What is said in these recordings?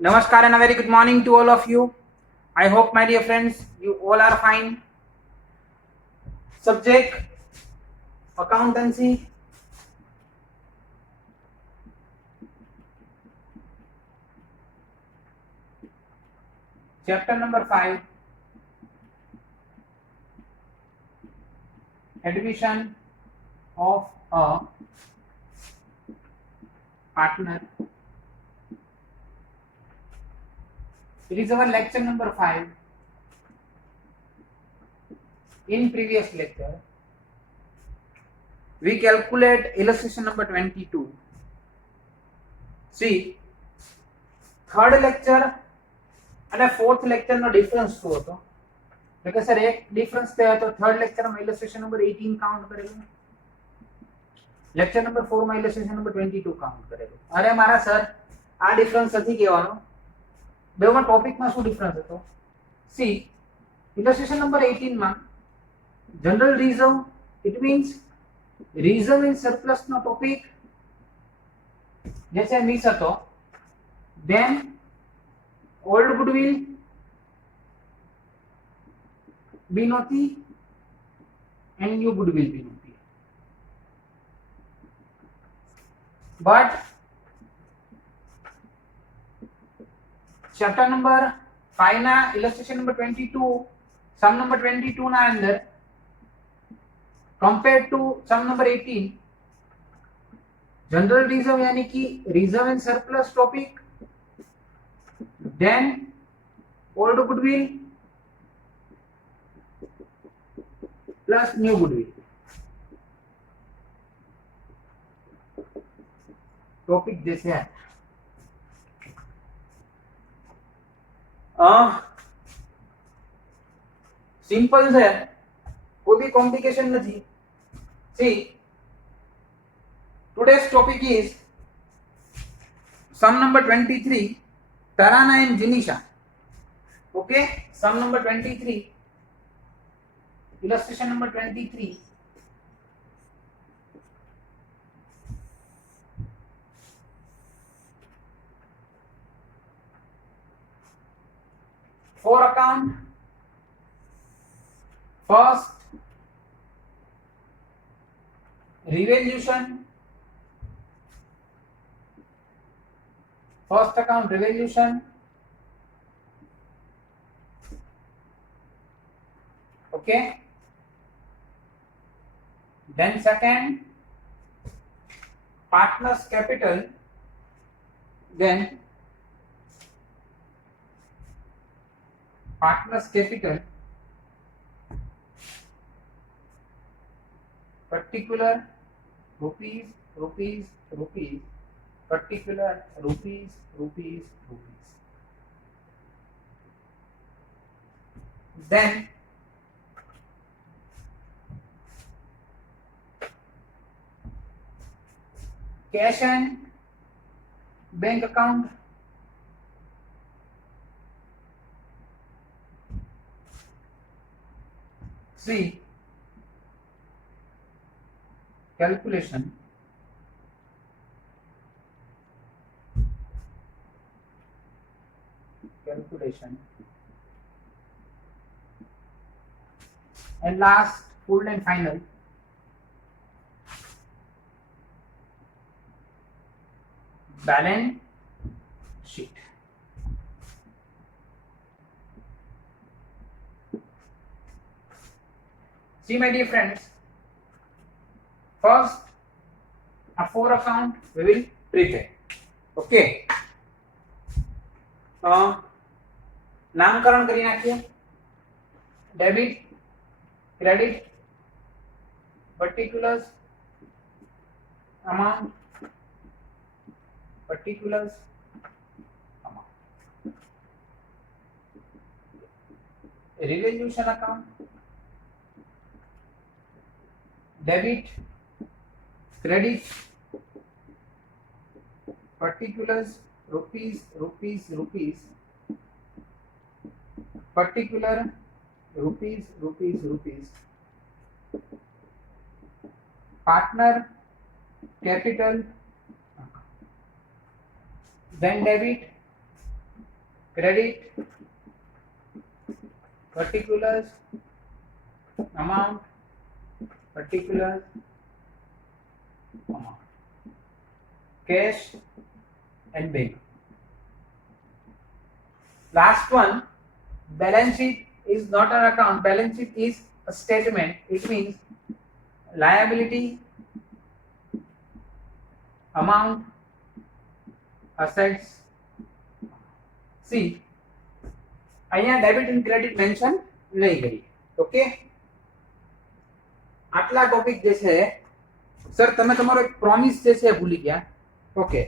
Namaskar and a very good morning to all of you. I hope, my dear friends, you all are fine. Subject accountancy. Chapter number 5, admission of a partner. It is our lecture number 5. In previous lecture, we calculate illustration number 22. See, third lecture અને fourth lecture નો ડિફરન્સ શું હતો? એટલે સર એક ડિફરન્સ તે હતો. Third lecture માં ઇલસ્ટ્રેશન number 18 કાઉન્ટ કરેલું, લેક્ચર નંબર 4 માં ઇલસ્ટ્રેશન નંબર 22 કાઉન્ટ કરેલું. અરે મારા સર આ ડિફરન્સ નથી કહેવાનો. બેમાં ટોપિકમાં શું ડિફરન્સ હતો? સી, ઇલસ્ટ્રેશન નંબર 18 માં general reserve, it means reserve in surplus નો ટોપિક જે છે મિસ હતો. ધેન ઓલ્ડ ગુડવિલ બી નહોતી and new goodwill બી નહોતી. But ચેપ્ટર નંબર 5 ના ઇલસ્ટ્રેશન નંબર 22, સમ નંબર 22 ના અંદર compared to sum number 18, general reserve यानी कि reserve and surplus topic, then old goodwill plus new goodwill topic जैसे है. सिंपल है, कोई भी कॉम्प्लिकेशन नहीं. सी, today's topic is sum number 23, Tarana and Jinisha. Okay, sum number 23, illustration number 23. For account, first revaluation, first account revaluation, okay, then second partners capital, then partners capital, particular rupees, particular rupees. Then cash and bank account, see, calculation, and last, full and final, balance sheet. See, my dear friends, first a 4 account we will prepare. Okay, નામકરણ કરી નાખીએ. Debit, credit, particulars, amount, particulars, amount. Revaluation account, debit, credit, particulars, rupees, particular rupees, partner capital, then debit, credit particulars amount, particulars amount, cash and bank. Last one, balance sheet is not an account. Balance sheet is a statement. It means liability, amount, assets. See, અહીંયા debit and credit mention નહીં કરી. ઓકે, આટલા ટોપિક જે છે સર તમે તમારો એક પ્રોમિસ જે છે ભૂલી ગયા. ઓકે,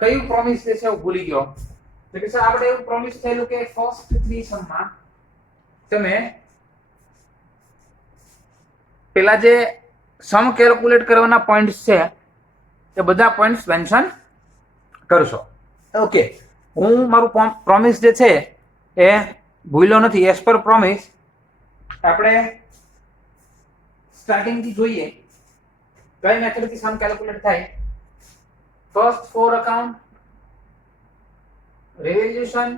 કયું પ્રોમિસ જે છે ભૂલી ગયો? તો કે સર આપણે એવું પ્રોમિસ થયેલું કે ફર્સ્ટ 3 સમમાં તમે પેલા જે સમ કેલ્ક્યુલેટ કરવાના પોઈન્ટ્સ છે એ બધા પોઈન્ટ્સ મેન્શન કરશો. ઓકે, હું મારું પ્રોમિસ જે છે એ ભૂલ્યો નથી. એઝ પર પ્રોમિસ આપણે સ્ટાર્ટિંગ થી જોઈએ કઈ મેથડ થી સમ કેલ્ક્યુલેટ થાય. ફર્સ્ટ 4 account, revaluation,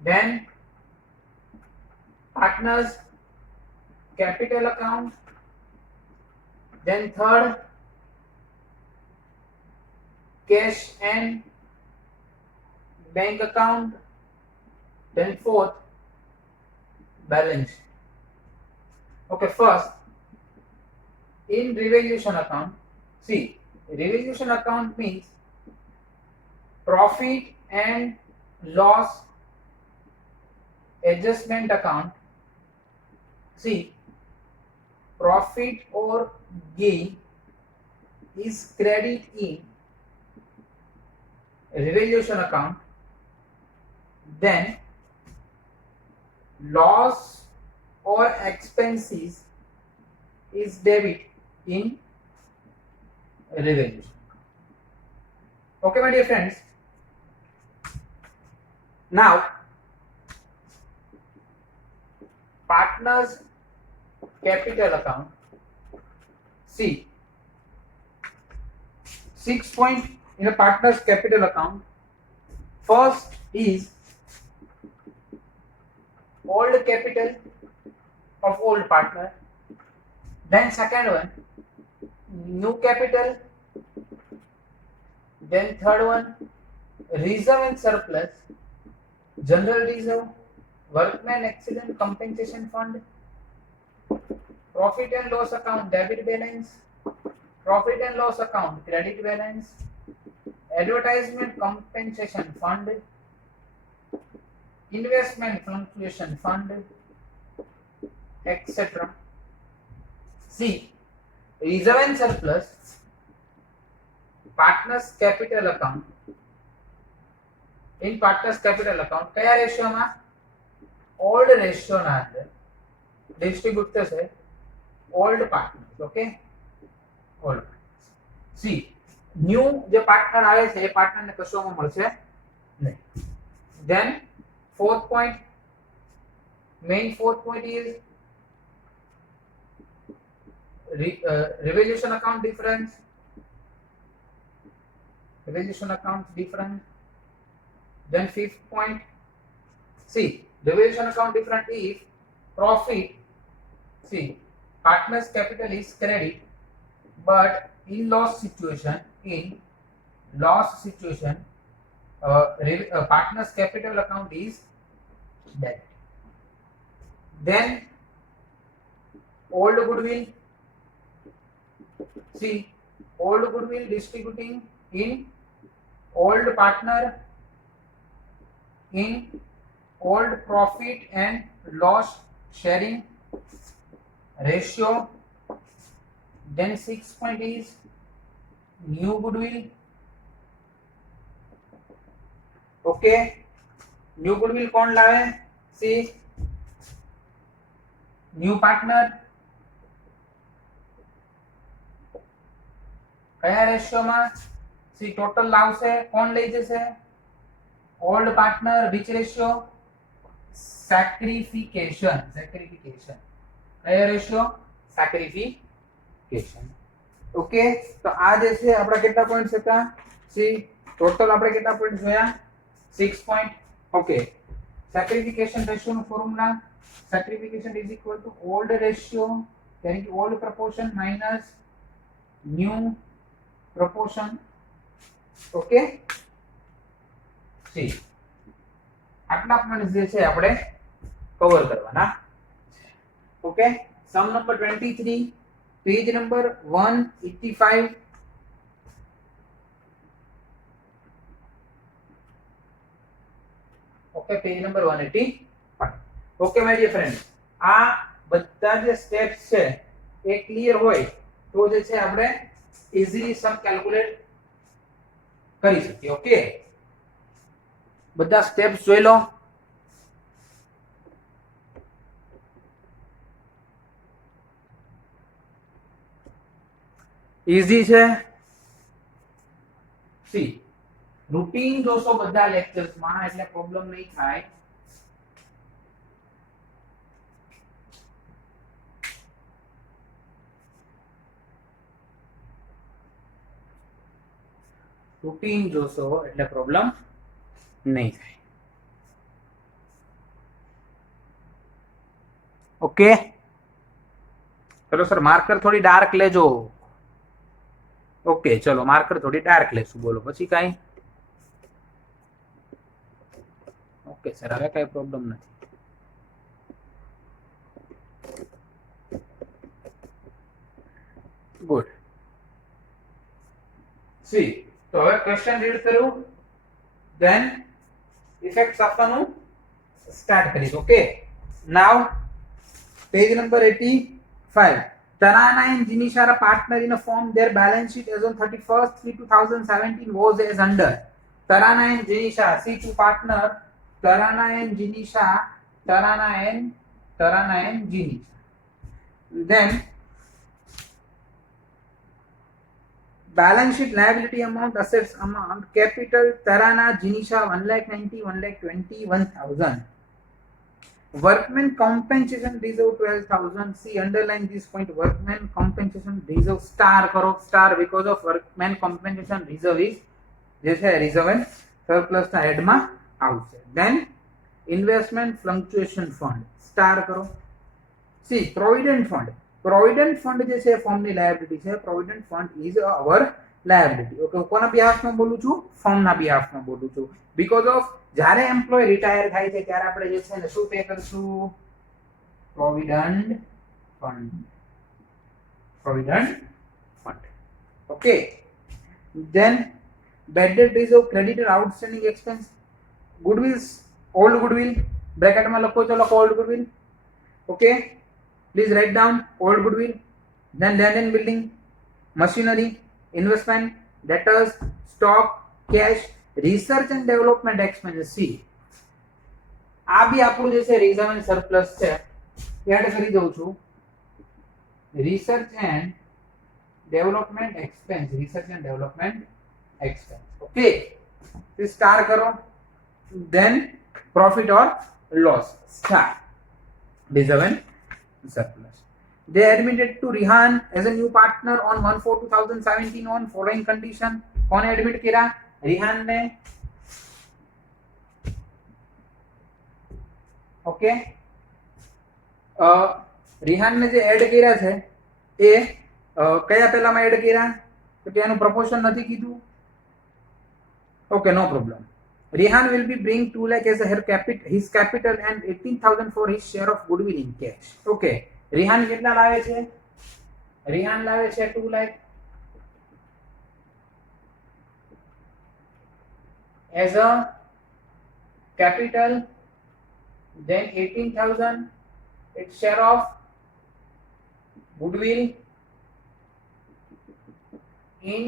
then partners capital account, then third cash and bank account, then fourth balance. Okay, first in revaluation account, see, revaluation account means profit and loss adjustment account. See, profit or gain is credit in revaluation account, then loss or expenses is debit in revaluation. Okay, my dear friends. Now, partners capital account. See, 6 point in a partners capital account. First is old capital of old partner. Then second one, new capital. Then third one, reserve and surplus, general reserve, workman accident compensation fund, profit and loss account debit balance, profit and loss account credit balance, advertisement compensation fund, investment fluctuation fund, etc. See, reserve and surplus, partners capital account. In partners capital account કયા રેશિયોમાં? ઓલ્ડ રેશિયોના અંદર distribute થશે old partners. Okay, old partners. See, new જે partner આવે છે એ પાર્ટનરને કશોમાં મળશે નહીં. Then fourth point, main fourth point is revaluation account difference. Revaluation account difference. Then fifth point, see, revaluation account different if profit, see, partners capital is credit, but in loss situation, partners capital account is debit. Then old goodwill, see, old goodwill distributing in old partner, in old profit and loss sharing ratio. Then 6 point is new goodwill. Okay, new goodwill कौन लावे? See, new partner કયા રેશિયોમાં? C, total લાવશે કોણ લઈ જશે? Old partner. Which ratio? Sacrification. કયો ratio? સેક્રિફિકેશન. ઓકે, તો આ જે છે આપણા કેટલા પોઈન્ટ્સ હતા? સી, ટોટલ આપણે કેટલા પોઈન્ટ જોયા? 6 point. Okay. Sacrification ratio no formula, sacrification is equal to old ratio, यानी कि old proportion minus new proportion. Okay. See. આટલા આપણે જે છે આપણે કવર કરવાના. Okay. Sum number 23, page number 185. Okay, page number 185. Okay my dear friend, આ બધા જે સ્ટેપ્સ છે એ ક્લિયર હોય તો જે છે આપણે ઈઝીલી સમ કેલ્ક્યુલેટ કરી શકીએ. ઓકે, બધા સ્ટેપ્સ જોઈ લો. ઈઝી છે. સી રૂટીન જોશો બધા લેક્ચર્સ માં એટલે પ્રોબ્લેમ નહીં થાય. રૂટીન જોશો એટલે પ્રોબ્લેમ નહીં થાય. ઓકે, ચલો સર માર્કર થોડી ડાર્ક લેજો. ઓકે, ચલો માર્કર થોડી ડાર્ક લેશું. બોલો પછી કાઈ? ઓકે સર, હવે કઈ પ્રોબ્લેમ નથી. ગુડ. સી તો હવે ક્વેશ્ચન રીડ કરું, then ઇફેક્ટ્સ આપવાનું સ્ટાર્ટ કરીશ. ઓકે, નાઉ page number 85. Tarana and Jinisha are a partner in a firm. Their balance sheet as on 31st/3/2017 was as under. Tarana and Jinisha, see two partner, Tarana and Jinisha, Tarana and Jinisha. Then balance sheet, liability amount, assets amount, capital, Tarana, Jinisha 1,90,000, 1,20,000, 1,000. Workman compensation reserve 12,000. See, underline this point, workman compensation reserve star karo, star, because of workman compensation reserve is જે છે reserve and surplus ના head માં આવશે. Then investment fluctuation fund star કરો. See, provident fund જે છે firm ની liability છે. provident fund is our liability. Okay, કોના behalf માં બોલું છું? firm ના behalf માં બોલું છું. because of જ્યારે એમ્પ્લોય રિટાયર થાય છે ત્યારે આપણે જે છે ને શું પે કરશું? Provident fund. Okay, then bad debt reserve, creditor, outstanding expense, goodwill, old goodwill, bracket માં લખો, ચલો old goodwill. okay, please write down old goodwill. then land and building, machinery, investment, debtors, stock, cash, research and development expenses. see, આ બી આપણું જે છે reserve and surplus છે, એડ કરી દઉં છું. research and development expense. okay, this star karo. then profit or loss star, reserve and surplus. They admitted to Rihan as a new partner on 1/4/2017 on following condition. કોને એડમિટ કર્યા? રિહાન ને. ઓકે, રિહાન ને જે એડ કર્યા છે એ કયા પહેલામાં એડ કર્યા? તો કે એનું પ્રપોર્શન નથી કીધું. Okay, no problem. Rihan will be bring 2 lakh as his capital and 18,000 for his share of goodwill in cash. Okay, Rihan કેટલા લાવે છે? Rihan લાવે છે 2 lakh as a capital, then 18,000 its share of goodwill in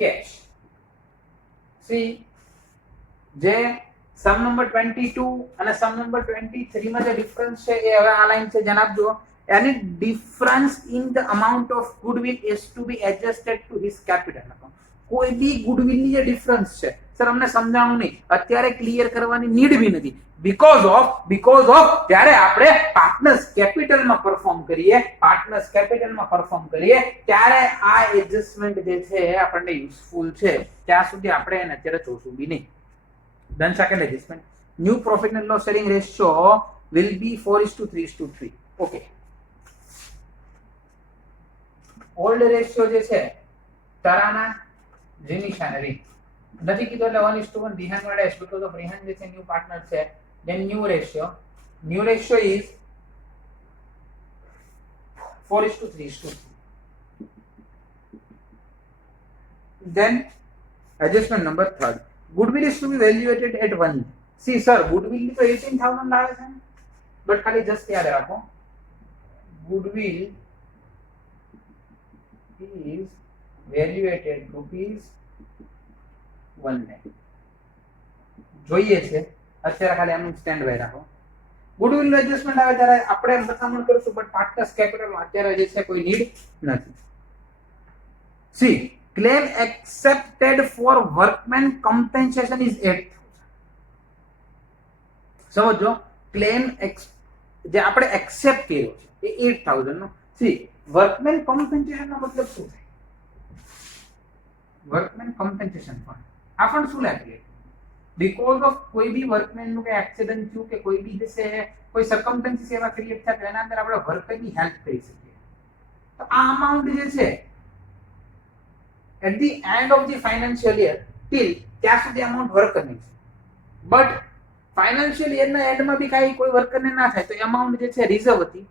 cash. See, જે સમ નંબર 22 અને સમ number 23 માં જે ડિફરન્સ છે એ હવે આ લાઈન છે જેને આપજો. any difference in the amount of goodwill is to be adjusted to his capital account. કોઈ બી ગુડવિલ ની જે ડિફરન્સ છે સર અમને સમજાવવું નહીં, અત્યારે ક્લિયર કરવાની નીડ બી નથી. because of જ્યારે આપણે પાર્ટનર્સ કેપિટલમાં પરફોર્મ કરીએ ત્યારે આ એડજસ્ટમેન્ટ જે છે આપણને યુઝફુલ છે. ત્યાં સુધી આપણે એને અત્યારે જોશું બી નહીં. Done second adjustment. New profit and loss sharing ratio will be 4:3:3. Okay. Old ratio જે છે તારાના જીનિશા ને રી નથી કીધું એટલે 1:1 રિહાન વાળા because of રિહાન જે છે ન્યુ પાર્ટનર છે. Then new ratio is 4:3:3. Then adjustment number third. Goodwill is to be valuated at 1. See sir, goodwill ની તો 18,000 લાવે છે બટ ખાલી જસ્ટ યાદ રાખો goodwill is valuated rupees 1 lakh. જોઈએ છે અત્યારે ખાલી આનું સ્ટેન્ડ બાય રાખો. ગુડવિલ નો એડજસ્ટમેન્ટ આવે ત્યારે આપણે મથામણ કરશું બટ પાર્ટનર્સ કેપિટલ અત્યારે જે છે કોઈ નીડ નથી. C claim accepted for workman compensation is 8,000. સમજો claim જે આપણે એક્સેપ્ટ કર્યો છે એ 8,000 નો. સી વર્કમેન કોમ્પેન્સેશન નો મતલબ શું થાય? વર્કમેન કોમ્પેન્સેશન ફંડ આ ફંડ શું લાગે? બીકોઝ ઓફ કોઈ બી વર્કમેન નું કે એક્સિડન્ટ થયું કે કોઈ બી જશે કોઈ સર્કમસ્ટન્સીસ એવા ક્રિએટ થાય તો એના અંદર આપણે વર્કરની હેલ્પ કરી શકીએ. તો આ અમાઉન્ટ જે છે at the end of the financial year till ત્યાં સુધી અમાઉન્ટ વર્કરની છે બટ ફાઇનાન્શિયલ યર ના એન્ડ માં બી કાઈ કોઈ વર્કરને ના થાય તો અમાઉન્ટ જે છે રિઝર્વ હતી.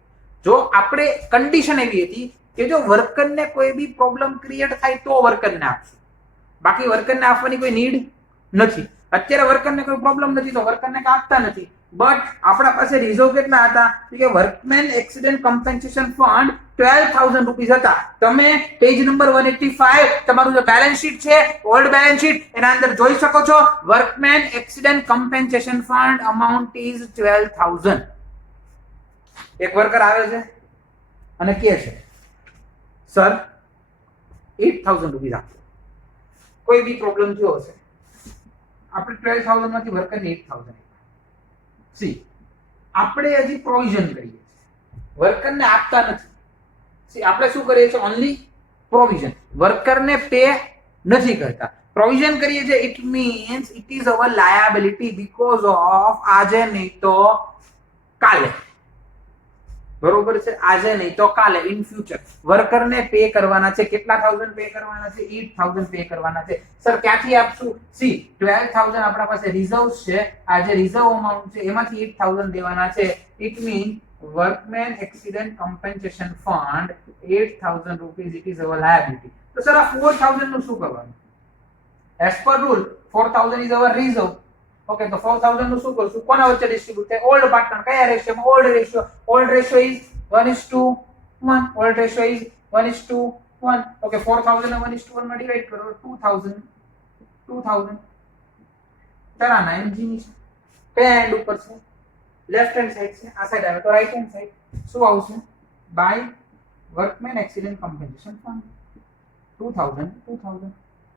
જો આપણે કન્ડિશન એવી હતી કે જો વર્કરને કોઈ બી પ્રોબ્લેમ ક્રિએટ થાય તો વર્કરને આપશું, બાકી વર્કરને આપવાની કોઈ નીડ નથી. અત્યારે વર્કરને કોઈ પ્રોબ્લેમ નથી તો વર્કરને આપતા નથી બટ આપણા પાસે રિઝર્વ કેટલા હતા કે વર્કમેન એક્સિડન્ટ કોમ્પેન્સેશન ફંડ 12,000 રૂપીસ હતા. તમે પેજ નંબર 185 તમારું જે બેલેન્સ શીટ છે ઓલ્ડ બેલેન્સ શીટ એના અંદર જોઈ શકો છો workmen accident compensation fund amount is 12,000. એક વર્કર આવે છે અને કહે છે સર 8,000 રૂપીસ આપો, કોઈ બી પ્રોબ્લેમ થયો હશે આપણે 12,000 માંથી વર્કરને 8,000. સી આપણે હજી પ્રોવિઝન કરીએ છીએ, વર્કરને આપતા નથી. સી આપણે શું કરીએ છીએ? Only provision. વર્કરને પે નથી કરતા, પ્રોવિઝન કરીએ છીએ. It means it is our liability because of આજે નહીં તો કાલે. બરોબર છે? આજે નહીં તો કાલે ઇન ફ્યુચર વર્કરને પે કરવાના છે. કેટલા થાઉઝન્ડ પે કરવાના છે? 8,000 પે કરવાના છે. સર ક્યાંથી આપશું? સી 12,000 આપણા પાસે રિઝર્વ છે, આ જે રિઝર્વ અમાઉન્ટ છે એમાંથી 8,000 દેવાના છે. It mean workman accident compensation fund 8,000 rupees it is our liability. તો સર આ 4,000 નું શું કરવાનું? As per rule 4,000 is our reserve. Okay તો 4,000 નું શું કરશું? કોના વચ્ચે ડિસ્ટ્રીબ્યુટ થાય? Old partner. કયા રેશિયોમાં? Old ratio is 1:1. Old ratio is 1:1. Okay 4,000 ને 1:1 માં ડિવાઇડ કરો 2,000 તારા 9 જીની છે પે એન્ડ ઉપર છે, લેફ્ટ હેન્ડ સાઈડ છે, આ સાઈડ આવે તો રાઈટ હેન્ડ સાઈડ શું આવશે? By workmen accident compensation fund 2,000.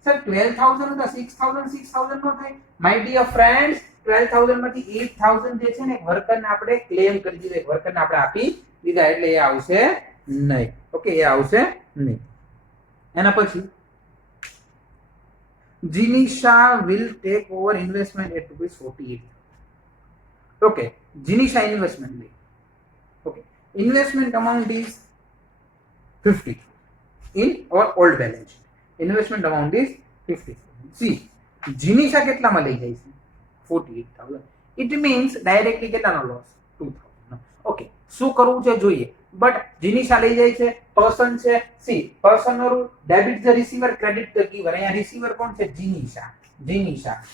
Sir 12,000 હતા 6,000 નો થાય? માય ડિયર ફ્રેન્ડ્સ 12,000 માંથી 8,000 જે છે ને વર્કરને આપણે ક્લેમ કરી દીધા, વર્કરને આપણે આપી દીધા એટલે એ આવશે નહીં. ઓકે એ આવશે નહીં. એના પછી જીનિશા will take over investment at ₹48. Okay, Jinisha investment લે. Okay, investment amount is 50 in our old balance sheet. Investment amount is 50. See, Jinisha કેટલામાં લઈ જાય છે? 48,000. It means directly કેટલાનો લોસ? 2,000. Okay, શું કરવું છે જોઈએ. બટ જીનિશા લઈ જાય છે, પર્સન છે. સી પર્સન નો rule debit the receiver credit the giver. અહીંયા રિસીવર કોણ છે? જીનિશા.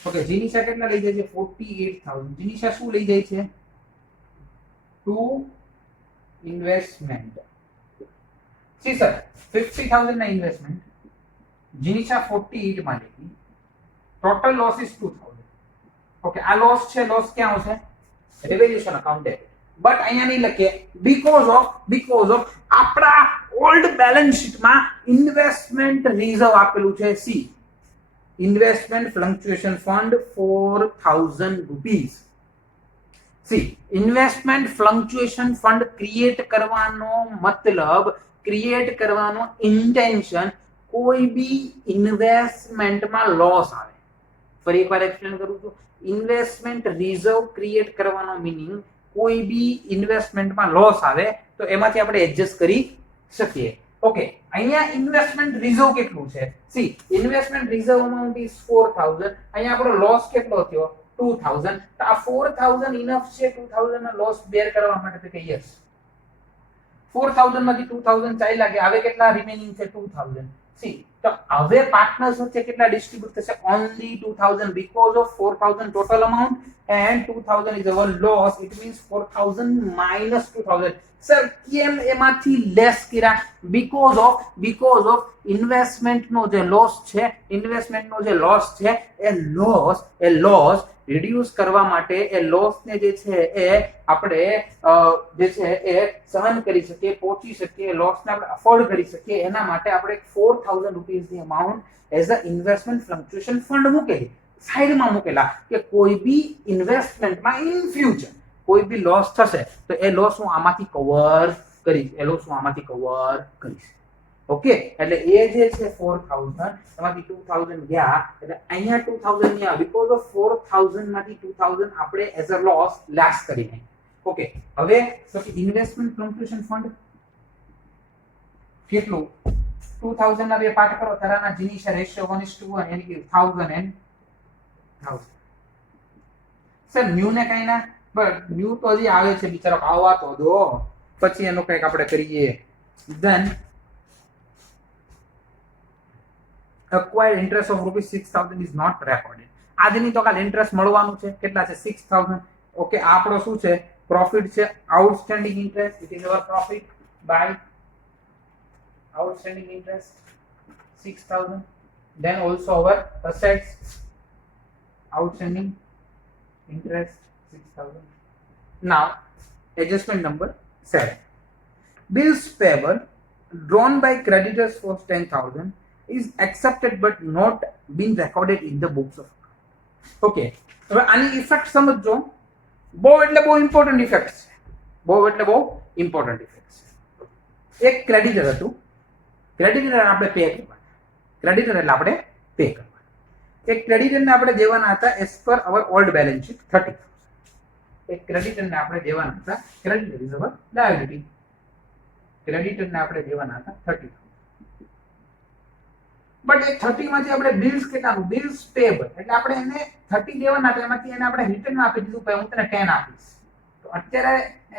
ઓકે જીનિશા કેટલા લઈ જાય છે? 48,000. જીનિશા શું લઈ જાય છે? Two investment. સી સર 50,000 ના ઇન્વેસ્ટમેન્ટ જીનિશા 48 માં લેવી. Total loss is 2,000. ઓકે આ લોસ છે, લોસ ક્યાં આવશે? રેવલ્યુશન અકાઉન્ટ ડેબિટ. બટ અહીંયા નહીં લખીએ બીકોઝ ઓફ આપણા ઓલ્ડ બેલેન્સ શીટમાં ઇન્વેસ્ટમેન્ટ રિઝર્વ આપેલું છે. C investment fluctuation fund 4,000 rupees. C investment fluctuation fund create કરવાનો મતલબ, ક્રિએટ કરવાનો ઇન્ટેન્શન કોઈ બી ઇન્વેસ્ટમેન્ટમાં લોસ આવે ફરી એકવાર એક્સપ્લેન કરું છું. ઇન્વેસ્ટમેન્ટ રિઝર્વ ક્રિએટ કરવાનો મીનિંગ કોઈ બી ઇન્વેસ્ટમેન્ટમાં લોસ આવે તો એમાંથી આપણે એડજસ્ટ કરી શકીએ. ઓકે, અહીંયા ઇન્વેસ્ટમેન્ટ રિઝર્વ કેટલું છે? C, investment reserve amount is 4000. અહીંયા આપણો લોસ કેટલો થયો? 2000. તો આ 4000 ઇનફ છે 2000 નો લોસ બેર કરવા માટે? તો કે યસ. 4000 માંથી 2000 ચાલ્યા ગયા, હવે કેટલા રિમેનિંગ છે? 2000. સી, તો હવે પાર્ટનર્સ વચ્ચે કેટલા ડિસ્ટ્રીબ્યુટ થશે? ઓન્લી 2000 because of 4000 total amount and 2000 is our loss. It means 4000 minus 2000. સર કેમ એમાંથી લેસ કર્યા? because of ઇન્વેસ્ટમેન્ટ નો જે લોસ છે, ઇન્વેસ્ટમેન્ટ નો જે લોસ છે એ લોસ રિડ્યુસ કરવા માટે એ લોસ ને જે છે એ આપણે જે છે એ સહન કરી શકીએ, પહોંચી શકીએ, લોસ ને આપણે અફોર્ડ કરી શકીએ, એના માટે આપણે 4000 રૂપીસ ની amount as a investment fluctuation fund મૂકેલી, સાઈડમાં મૂકેલા કે કોઈ બી ઇન્વેસ્ટમેન્ટમાં ઇન ફ્યુચર કોઈ બી લોસ થશે તો એ લોસ હું આમાંથી કવર કરીશ. ઓકે, એટલે એ જે છે 4000 એમાંથી 2000 ગયા એટલે અહીંયા 2000 ગયા બીકોઝ ઓફ 4000 માંથી 2000 આપણે એઝ અ લોસ લેસ કરીને. ઓકે, હવે તો કે ઇન્વેસ્ટમેન્ટ ફ્લક્ચ્યુએશન ફંડ કેટલું? 2000 ના બે પાર્ટ કરો, તરાના જીનિસ રેશિયો 1:1 એટલે કે 1000 and 1000. સર ન્યુ ને કઈ ના, બટ ન્યુ તો હજી આવે છે બિચારો, આવવા તો દો, પછી એનો કંઈક આપણે કરીએ. Then acquired interest of rupees 6000 is not recorded. આજની તો કાલ ઇન્ટરેસ્ટ મળવાનું છે, કેટલા છે? 6000. ઓકે, આપણો શું છે? પ્રોફિટ છે, outstanding interest. It is our profit by outstanding interest 6000. Then also our assets, outstanding interest 6000. Now adjustment number 7. Bills payable drawn by creditors for 10,000 is accepted but not been recorded in the books of account. Okay, હવે આની ઇફેક્ટ સમજો. બહુ એટલે બહુ important effect છે. એક ક્રેડિટર હતું, ક્રેડિટર આપણે પે કરવાના. એક ક્રેડિટરને આપણે દેવાના હતા એઝ પર અવર ઓલ્ડ બેલેન્સ શીટ 30,000. એક ક્રેડિટરને આપણે દેવાના હતા, ક્રેડિટર ઇઝ અવર લાયબિલિટી, ક્રેડિટરને આપણે દેવાના હતા 30,000. બટ એ 30 માંથી આપણે બિલ્સ કેટલાનું? બિલ્સ પેએબલ એટલે આપણે એને 30 દેવાના હતા, એમાંથી એને આપણે રિટર્ન આપી દીધું કે હું તને 10 આપીશ. તો અત્યારે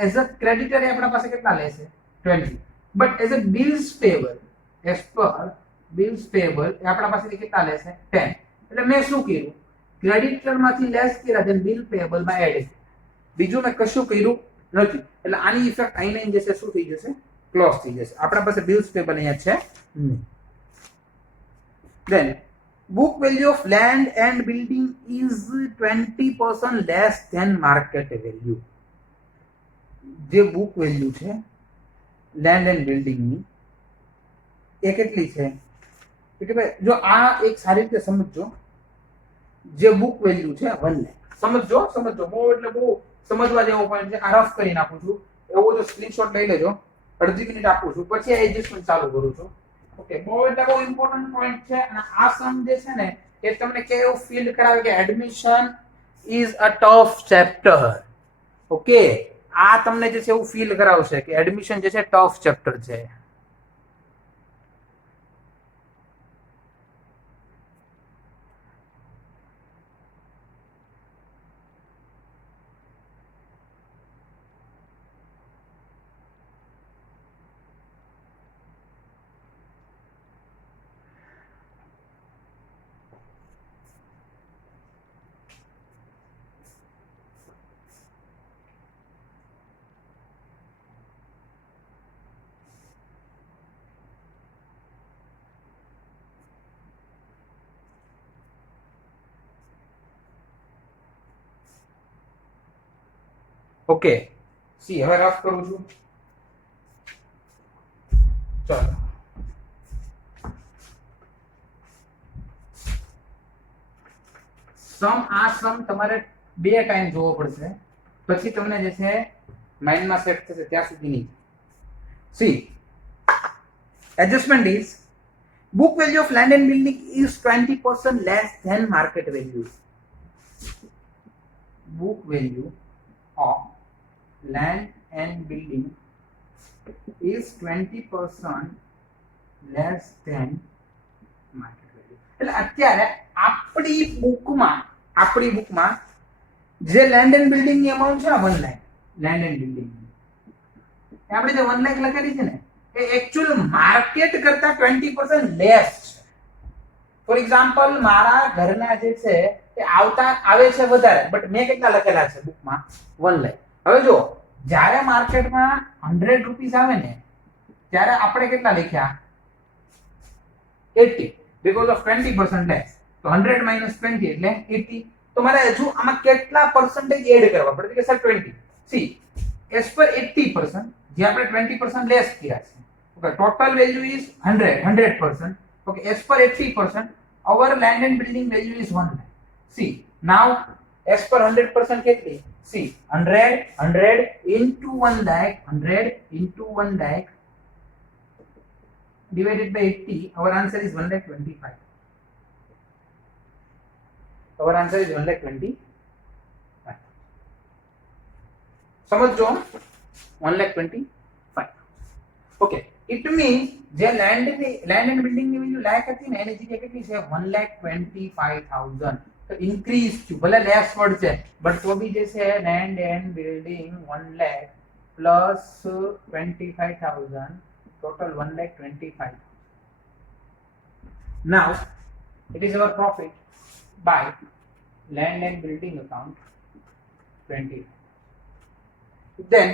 એઝ અ ક્રેડિટર એ આપણા પાસે કેટલા લેશે? 20. But as a bills payable, as per bills payable એ આપણા પાસેથી કેટલા લેશે? 10. એટલે મેં શું કર્યું? ક્રેડિટર માંથી લેસ કર્યા, ધેન બિલ પેએબલ માં એડ કર્યા. બીજું મેં કશું કર્યું નથી. એટલે આની ઇફેક્ટ આઈને જશે, શું થઈ જશે? ક્લોઝ થઈ જશે. આપણા પાસે બિલ્સ પેએબલ અહીંયા છે નહીં. Then book value of land and building is 20% less than market value. જે બુક વેલ્યુ છે લેન્ડ એન્ડ બિલ્ડિંગ ની એ કેટલી છે? એટલે ભાઈ જો આ એક સારી રીતે સમજો, જે બુક વેલ્યુ છે 1 લાખ, સમજો બહુ એટલે બહુ સમજવા જેવો પોઈન્ટ છે. આ રફ કરી નાખું છું, એવો જો સ્ક્રીનશોટ લઈ લેજો, અડધી મિનિટ આપું છું, પછી આ એડજસ્ટમેન્ટ ચાલુ કરું છું. ઓકે, બહુ એટલે બહુ ઇમ્પોર્ટન્ટ પોઈન્ટ છે. અને આ સમ જે છે ને એ તમને કેવું ફીલ કરાવે કે admission is a tough chapter. Okay, આ તમને જે છે એવું ફીલ કરાવશે કે એડમિશન જે છે ટફ ચેપ્ટર છે. ઓકે, સી હવે રફ કરું છું. ચાલો સમ તમારે 2 ટાઈમ જોવો પડશે, પછી તમને જે છે માઇન્ડમાં સેટ થશે, ત્યાં સુધી નહીં. C, adjustment is book value of land and building is 20% less than market value. Book value of land and building is 20% less than market value. એટલે અત્યારે આપણી બુકમાં જે લેન્ડ એન્ડ બિલ્ડિંગ ની અમાઉન્ટ છે 1 લાખ લેન્ડ એન્ડ બિલ્ડિંગ આપણે જે 1 લાખ લખેલી છે ને એ એકચ્યુઅલ માર્કેટ કરતા 20% લેસ છે. ફોર એક્ઝામ્પલ મારા ઘરના જે છે એ આવે છે વધારે, બટ મેં કેટલા લખેલા છે બુકમાં 1 લાખ. હવે જો જ્યારે માર્કેટમાં 100 રૂપીસ આવે ને ત્યારે આપણે કેટલા લખ્યા 80 because of 20% less. તો 100 minus 20 એટલે 80. તો મારે હજુ આમાં કેટલા percentage એડ કરવા પડે કે સર 20. સી as per 80% જે આપણે 20% લેસ કર્યા છે. Okay, total value is 100%. Okay, as per 80% our land and building value is 1 lakh. See, now as per 100% કેટલી? See, 100 into 1 lakh, 100 into 1 lakh divided by 80, our answer is 1,25,000. Our answer is 1,25,000. સમજો 1,25,000. Okay, it means જે land and building ની વેલ્યુ લાખ હતી ને એની જગ્યાએ કેટલી છે 1,25,000. તો ઇન્ક્રીઝ થયું, ભલે લેસ વર્ડ છે બટ તો બી જે છે land and building 1 lakh plus 25,000 total 1,25,000. Now it is our profit by land and building account 20. Then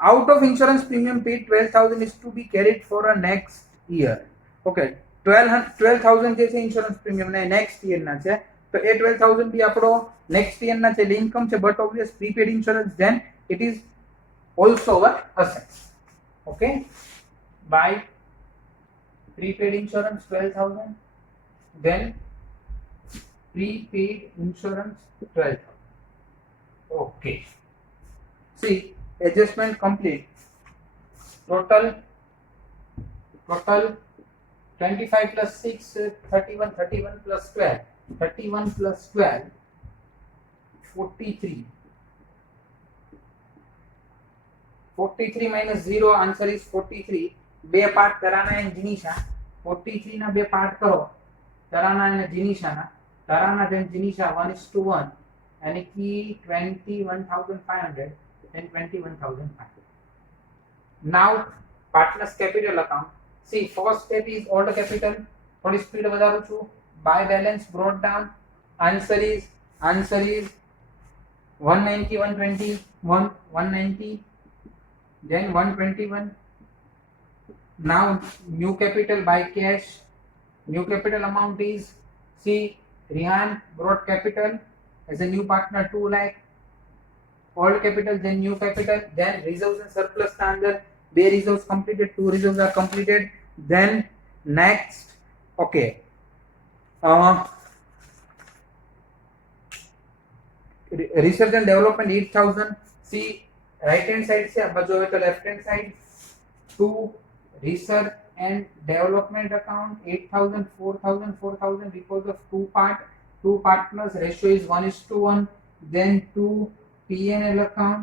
out of insurance premium paid 12,000 is to be carried for a next year. Okay, 12,000 જે છે insurance premium ને next year ના છે, તો એ 12,000 બી આપણો next year ના છે ઇન્કમ છે, but obvious prepaid insurance then it is also our assets. Okay, by prepaid insurance 12,000, then prepaid insurance 12,000. Okay, see, adjustment complete. Total 25 plus 6 31 plus 12 31 plus 12 43 minus 0 answer is 43. બે પાર્ટ તરાના અને જીનિશા 43 ના બે પાર્ટ કરો તરાના અને જીનિશાના. તરાના અને જીનિશા 1:1 यानी कि 21,500 and 21,500. Now partners capital account. See, first step is all the capital. थोड़ी स्पीड વધારું છું. By balance brought down. Answer is 190, 120, 190, then 121. Now new capital by cash. New capital amount is, see, Rihan brought capital as a new partner 2 lakh. Old capital, then new capital, then reserves and surplus standard. બે reserves completed, 2 reserves are completed. Then next, okay, research and development 8,000. See, right hand side से अब जो है तो left hand side 2 research and development account 8,000, 4,000, 4,000 because of two partners. Ratio is 1:1. Then 2 P&L account.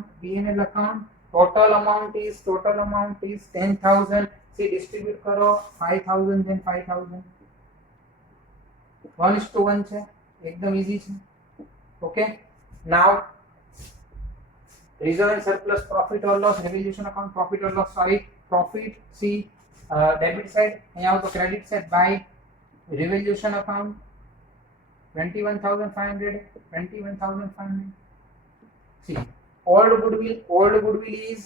Total amount is 10,000. See, distribute करो 5,000 then 5,000. 1:1 છે, एकदम easy છે. Okay. Now reserve and surplus, profit or loss, revaluation account, profit or loss, sorry, profit. See, debit side, यहाँ तो credit side by revaluation account 21,500, 21,500. See, old goodwill is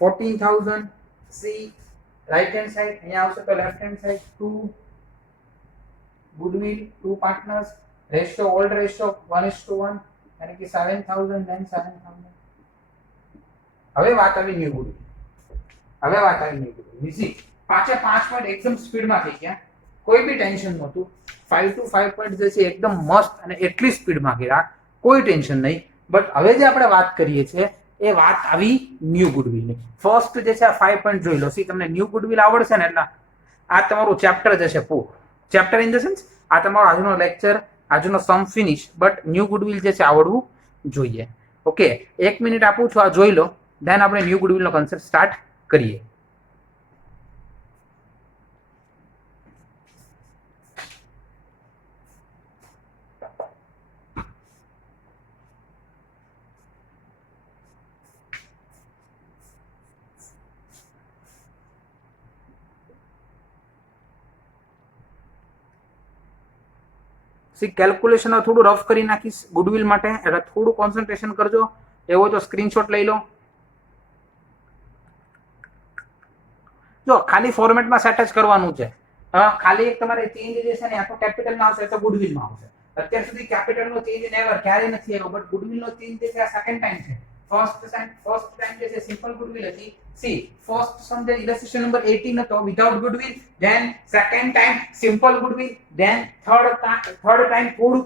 14,000. See, right hand side, यहाँ also तो left hand side 2 goodwill, 2 partners, ratio old ratio 1:1 यानी कि 7,000 then 7,000. હવે વાત આવી new goodwill. Easy પાછા 5 પોઈન્ટ એકદમ સ્પીડમાં થઈ ગયા, કોઈ બી ટેન્શન નહોતું. 5 to 5 પોઈન્ટ જે છે એકદમ મસ્ત અને એટલી સ્પીડમાં કર્યા, કોઈ ટેન્શન નહીં. બટ હવે જે આપણે વાત કરીએ છીએ એ વાત આવી ન્યુ ગુડવિલ ની. ફર્સ્ટ જે છે આ 5 પોઈન્ટ જોઈ લો. સી તમને ન્યુ ગુડવિલ આવડશે ને એટલે આ તમારું ચેપ્ટર જશે પૂરું. ચેપ્ટર ઇન ધ સેન્સ આ તમારો આજનો લેક્ચર, આજનો સમ ફિનિશ, બટ ન્યુ ગુડવિલ જે છે આવડવું જોઈએ. ઓકે, 1 મિનિટ આપું છું, આ જોઈ લો, ધેન આપણે ન્યુ ગુડવિલ નો કન્સેપ્ટ સ્ટાર્ટ કરીએ. કેલ્ક્યુલેશન થોડું રફ કરી નાખીશ ગુડવિલ માટે, એટલે થોડું કોન્સન્ટ્રેશન કરજો. એવો તો સ્ક્રીનશોટ લઈ લો. જો ખાલી ફોર્મેટમાં સેટ જ કરવાનું છે. ખાલી એક તમારે ચેન્જ જે છે ને આ તો કેપિટલમાં આવશે, તો ગુડવિલમાં આવશે. અત્યાર સુધી કેપિટલનો ચેન્જ નેવર ક્યારે નથી આવ્યો, બટ ગુડવિલનો ચેન્જ જે છે આ સેકન્ડ ટાઈમ છે. ફર્સ્ટ ટાઈમ જે છે સિમ્પલ ગુડવિલ હતી. સી ફર્સ્ટ સમ જે ઇલસ્ટ્રેશન નંબર 18 હતો without goodwill, than second time simple goodwill, than third time થોડું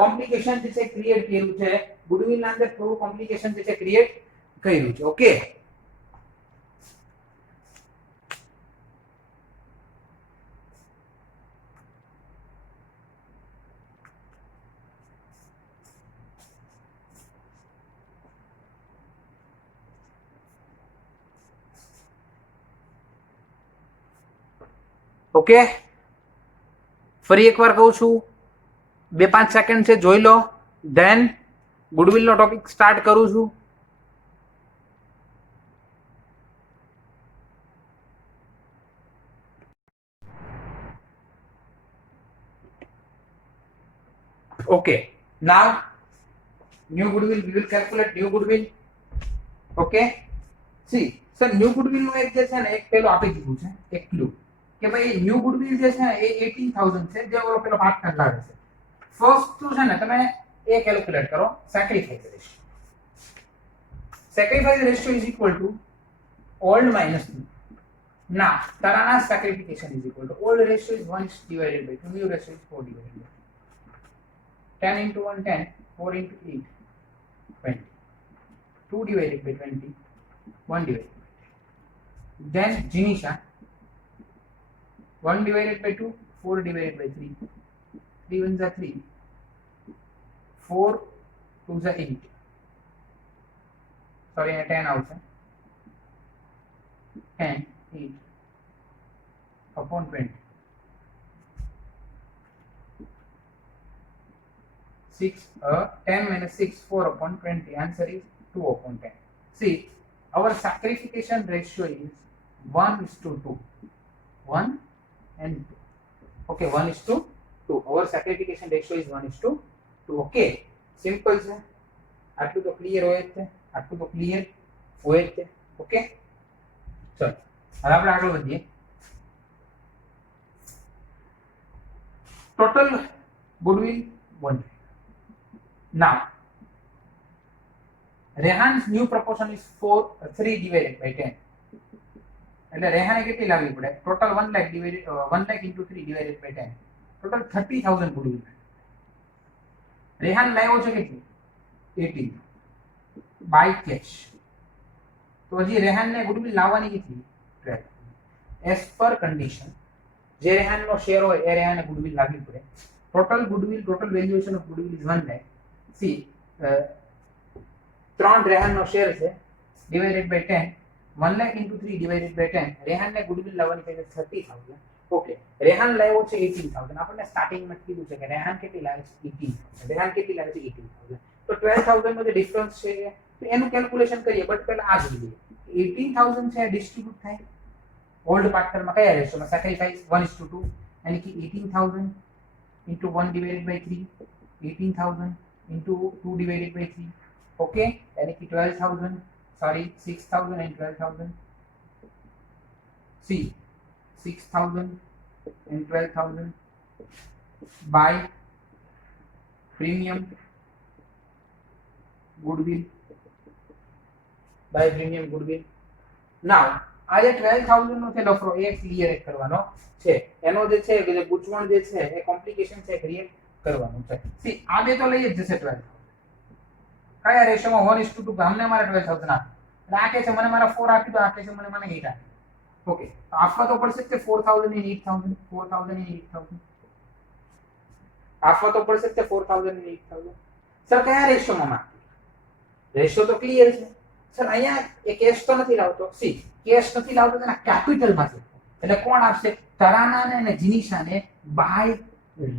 કોમ્પ્લિકેશન જે છે ક્રિએટ કર્યું છે. ગુડવિલ ના અંદર થોડું કોમ્પ્લિકેશન જે છે ક્રિએટ કર્યું છે. ઓકે, ઓકે, ફરી એકવાર કહું છું, 2-5 સેકન્ડ છે, જોઈ લો, ધેન ગુડવિલ નો ટોપિક સ્ટાર્ટ કરું છું. Okay, now new goodwill, we will calculate new goodwill. Okay, see sir, new goodwill નો એક જે છે ને એક પેલો આપી દીધું છે એક ક્લુ કે ભાઈ ન્યુ ગુડવિલ જે છે ને એ 18000 છે, જે ઓલો પેલો પાર્ટનર લાવે છે. ફર્સ્ટ તો છે ને તમે એ કેલ્ક્યુલેટ કરો sacrifice ratio. Sacrifice ratio is equal to old minus new. Now Tarana's sacrification is equal to old ratio is 1 divided by 2, new ratio is 4 divided by 2. 10 into 1 10, 4 into 8 20, 2 divided by 20, 1 divided by 2. Then Jinisha, 1 divided by 2, 4 divided by 3, 3 ones are 3, 4 2s are 8, sorry 10 outside, 10 8 upon 20, 10 minus 6, 4 upon 20, answer is 2 upon 10. See, our sacrification ratio is 1:2, 1 and 2. Okay, 1:2. Our sacrification ratio is 1:2. Okay, simple છે. આટલું તો ક્લિયર હોય છે, આટલું તો ક્લિયર હોય છે. ઓકે, ચલો હવે આપણે આગળ વધીએ. Total goodwill 1. Now, Rehan's new proportion is 3 divided by 10. એટલે રેહાને કેટલી લાવવી પડે? ટોટલ 1 લાખ ડિવાઇડેડ 1 લાખ into 3 divided by 10. ટોટલ 30000 ગુડવિલ. રેહાન લાવ્યો છે કેટલી? 18 બાય કેશ. તો હજી રેહાનને ગુડવિલ લાવવાની કેટલી? 12. એઝ પર કન્ડિશન જે રેહાનનો શેર હોય એ રેહાને ગુડવિલ લાવવી પડે. Total goodwill, total valuation of goodwill is 1 lakh. See 3 રેહાનનો શેર છે divided by 10, 1 lakh into 3 divided by 10. રેહાનને ગુડવિલ લાવવાની છે 30000. ઓકે, રેહાન લાવ્યો છે 18000. આપણને સ્ટાર્ટિંગમાં કીધું છે કે રેહાન કેટલી લાવે છે? 18000. રેહાન કેટલી લાવે છે? 18000. તો 12000 નો જે ડિફરન્સ છે તો એનું કેલ્ક્યુલેશન કરીએ, બટ પહેલા આ જોઈ લઈએ. 18000 છે ડિસ્ટ્રીબ્યુટ થાય ઓલ્ડ પાર્ટનરમાં કયા રેશિયોમાં? સેક્રિફાઈસ 1:2, यानी कि 18000 into 1 divided by 3, 18000 into 2 divided by 3. Okay, यानी कि 12000, sorry 6000 and 12000. See, 6000 and 12000 by premium goodwill, by premium goodwill. Now આ જે 12000 નો છે લફરો એ ક્લિયર કરવાનો છે. એનો જે છે કે જે ગૂંચવણ જે છે એ કોમ્પ્લિકેશન છે ક્રિએટ કરવાનું છે. સી આ બે તો લઈ જ જશે 12000. કયા રેશિયોમાં 1:2 ગામને મારે 12000 આપે એટલે આ કે છે મને મારા 4 આપી દો, આ કે છે મને 8 આપી. ઓકે, તો આપવા તો પડશે કે 4000 અને 8000, 4000 અને 8000 આપવા તો પડશે કે 4000 અને 8000. સર કયા રેશિયોમાં માંગતી? રેશિયો તો ક્લિયર છે સર. અહીંયા એ કેશ તો નથી લાવતો. સી કેશ નથી લાવતો તેના કેપિટલમાં છે. એટલે કોણ આપશે? તરાનાને અને જીનિશાને બાય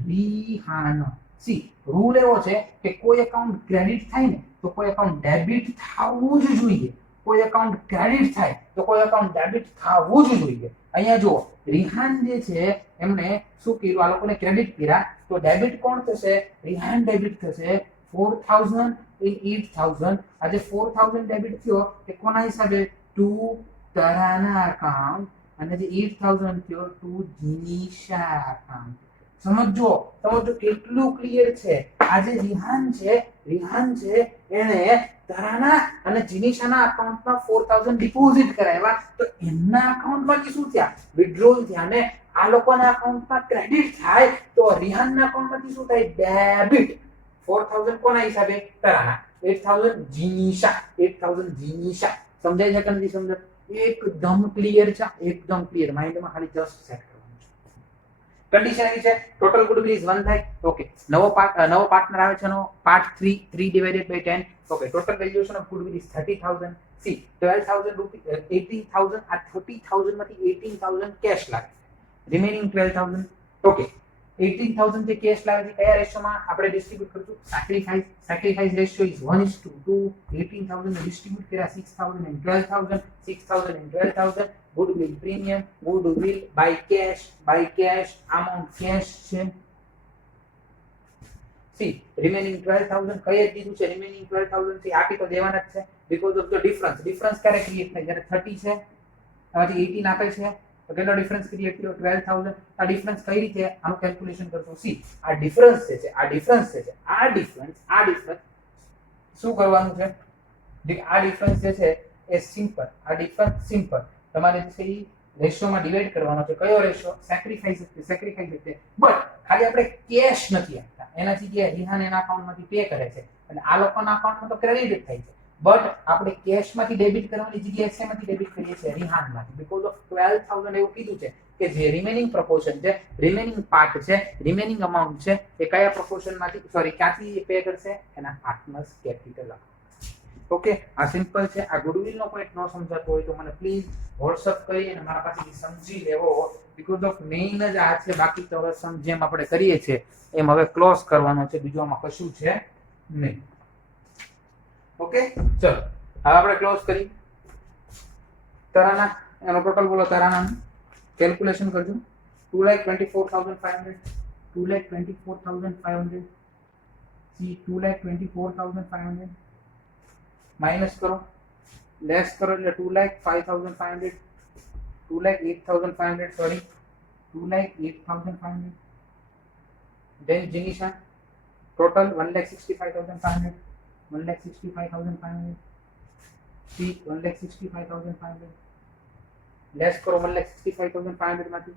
રિહાન. સી રૂલ એવો છે કે કોઈ એકાઉન્ટ ક્રેડિટ થાય ને તો કોઈ એકાઉન્ટ ડેબિટ થવું જ જોઈએ. કોઈ એકાઉન્ટ ક્રેડિટ થાય તો કોઈ એકાઉન્ટ ડેબિટ થવું જ જોઈએ. અહીંયા જો રિહાન જે છે એમને શું કર્યું? આ લોકોને ક્રેડિટ કર્યા તો ડેબિટ કોણ થશે? રિહાન ડેબિટ થશે 4000 in 8000. આજે 4000 ડેબિટ થયો એ કોના હિસાબે? ટુ તરાના અકાઉન્ટ, અને જે 8000 થયો ટુ જીનિશા અકાઉન્ટ. સમજો કેટલું ક્લિયર છે. આજે રિહાન છે એને તરાના અને જીનિશાના અકાઉન્ટમાં 4000 ડિપોઝિટ કરાવ્યા તો એમના અકાઉન્ટમાંથી શું થયા? વિથડ્રોલ થયા. ને આ લોકોના અકાઉન્ટમાં ક્રેડિટ થાય તો રિહાનના અકાઉન્ટમાંથી શું થાય? ડેબિટ. 4000 કોના હિસાબે? તરાના. 8000 જીનિશા. 8000 જીનિશા. સમજાય છે કે નથી સમજાય? એકદમ ક્લિયર છે, એકદમ ક્લિયર. માઇન્ડમાં ખાલી જસ્ટ સેટ કરવાનું છે. કન્ડિશન એવી છે ટોટલ ગુડવિલ ઇઝ 1 થાય. ઓકે, નવો પાર્ટનર આવે છે નો part 3 divided by 10. Okay, total valuation of goodwill is 30000. See 12000 rupees 18000. આ 30000 માંથી 18000 કેશ લાગે, રિમેનિંગ 12000. ઓકે, 18000 જે કેશ લાવે છે કયા રેશિયોમાં આપણે ડિસ્ટ્રીબ્યુટ કરશું? Sacrifice ratio is 1:2. 18000 ને ડિસ્ટ્રીબ્યુટ કર્યા 6000 and 12000. 6000 and 12000. Goodwill premium, goodwill by cash, amount cash છે. સી રિમેનિંગ 12000 કઈ જ દીધું છે? રિમેનિંગ 12000 થી આપી તો દેવાના જ છે because of the difference. Difference ક્યારે ક્રિએટ થાય? જ્યારે 30 છે આમાંથી 18 આપે છે તો કેટલો ડિફરન્સ ક્રિએટ થયો? 12000. આ ડિફરન્સ કઈ રીતે આનું કેલ્ક્યુલેશન કરશો? સી આ ડિફરન્સ છે આ ડિફરન્સ શું કરવાનું છે? આ ડિફરન્સ જે છે એ સિમ્પલ. આ ડિફરન્સ સિમ્પલ તમારે જે છે એ રેશિયોમાં ડિવાઈડ કરવાનો છે. કયો રેશિયો? સેક્રિફાઈસ. બટ ખાલી આપણે કેશ નથી આપતા, એના જગ્યાએ રિહાન એના અકાઉન્ટમાંથી પે કરે છે અને આ લોકોના અકાઉન્ટમાં તો ક્રેડિટ થાય છે. બટ આપણે કેશમાંથી ડેબિટ કરવાની જગ્યાએ શેમાંથી ડેબિટ કરીએ છીએ? રિહાનમાંથી. બીકોઝ ઓફ 12000 એવું કીધું છે કે જે રિમેનિંગ પ્રોપોર્શન છે, રિમેનિંગ પાર્ટ છે, રિમેનિંગ અમાઉન્ટ છે એ કયા પ્રોપોર્શનમાંથી ક્યાંથી પે કરશે? એના પાર્ટનર્સ કેપિટલ. ઓકે, આ સિમ્પલ છે. આ ગુડવિલનો પોઈન્ટ ન સમજાતો હોય તો મને પ્લીઝ વોટ્સઅપ કરી અને મારા પાસેથી સમજી લેવો. બીકોઝ ઓફ મેઇન જ આ છે. બાકી તો હવે જેમ આપણે કરીએ છીએ એમ હવે ક્લોઝ કરવાનો છે, બીજું આમાં કશું છે નહીં. ઓકે, ચલો હવે આપણે ક્લોઝ કરી. તરાના એનો ટોટલ બોલો. તરાનાનું કેલ્ક્યુલેશન કરજો. 2,24,500. 2,24,500. સી 2,24,500 માઇનસ કરો, લેસ કરો એટલે 2,05,500. 2,08,500 sorry 2,08,500. then Jinisha total 1,65,500. 1,65,500. C 1,65,500. Less કરો 1,65,500 માંથી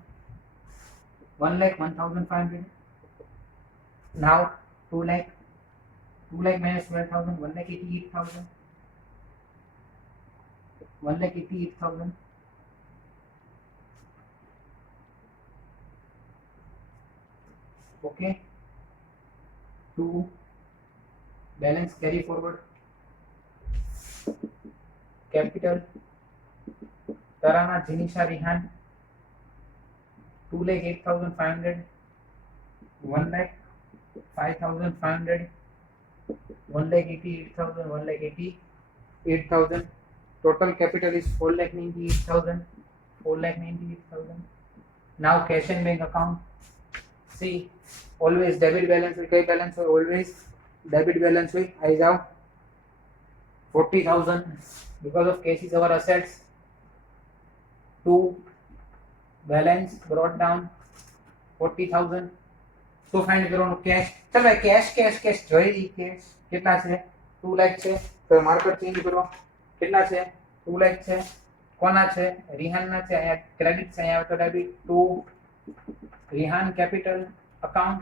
1,01,500. now 2 lakh minus 12,000 1,88,000. 1,88,000. okay, 2 balance carry forward. capital Tarana Jinisha Rihan 2,08,500. 1,05,500. 1,88,000. 1,88,000. Total capital is 4,98,000. 4,98,000. Now cash and bank account. See, always debit balance will koi balance or always debit balance will I have 40,000 because of cash is our assets. 2 balance brought down 40,000. So find કરવાનું cash. ચલો cash જોઈ લી cash કેટલા છે? 2 લાખ છે. તો market change કરો. કેટલા છે? 2 લાખ છે. કોના છે? રિહાનના છે. અહીંયા ક્રેડિટ છે, અહીંયા તો ડેબિટ. 2 રિહાન કેપિટલ અકાઉન્ટ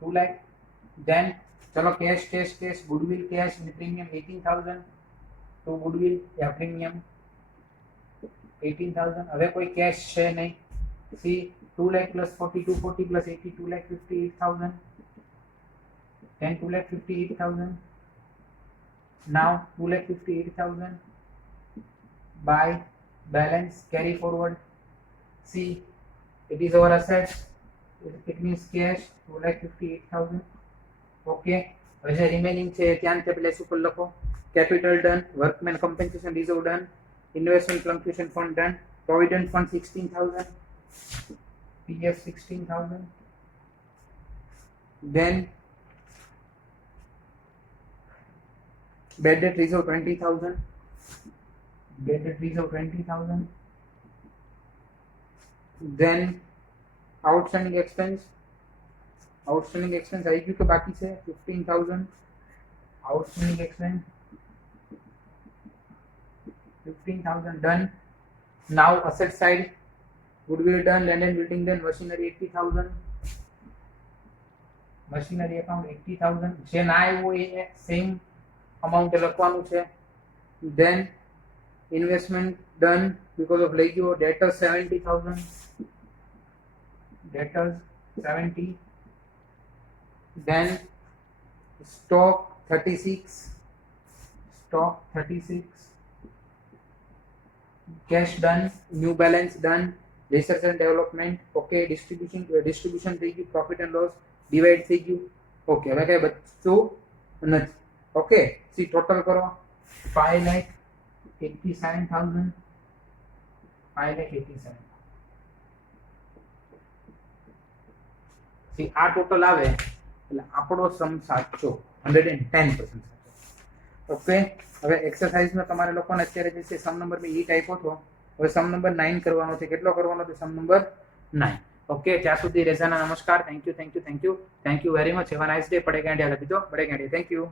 2 લાખ. then चलो cash cash cash goodwill cash and premium 18000 तो गुडविल या प्रीमियम 18000 હવે કોઈ કેશ છે નહીં सी 2 lakh plus 4240 plus 80 2,58,000 then 2,58,000 now 2,58,000 by balance carry forward see it is our asset it means cash 2,58,000 okay હવે જે રિમેનિંગ છે ત્યાં તે પ્લેસ ઉપર લખો capital done workmen compensation reserve done investment confusion fund done provident fund 16000 pf 16000 then bad debt reserve 20000 bad debt reserve 20000 then outstanding expense आई क्यों तो बाकी से 15000 outstanding expense 15000 done now asset side goodwill done land and building done machinery 80000 machinery account 80000 જે ના આવ્યો એ same amount લખવાનું છે then investment done because of લઈ ગયો debtors 70000 debtors 70 then stock 36 cash done new balance done research and development okay distribution થઈ ગયું profit and loss divide થઈ ગયું okay હવે કઈ બચ્ચું નથી okay see total કરો 5,87,000 5,87,000 see આ ટોટલ આવે એટલે આપણો સમ સાચો 110% સાચો ઓકે હવે એક્સરસાઇઝમાં તમારે લોકોને અત્યારે જે છે સમ નંબર મેં 8 આપ્યો હતો હવે સમ નંબર 9 કરવાનો છે કેટલો કરવાનો છે સમ નંબર 9 ઓકે ત્યાં સુધી રેઝાના નમસ્કાર thank you very much have a nice day પડેગા ઇન્ડિયા લખી દો પડેગા ઇન્ડિયા થેન્ક યુ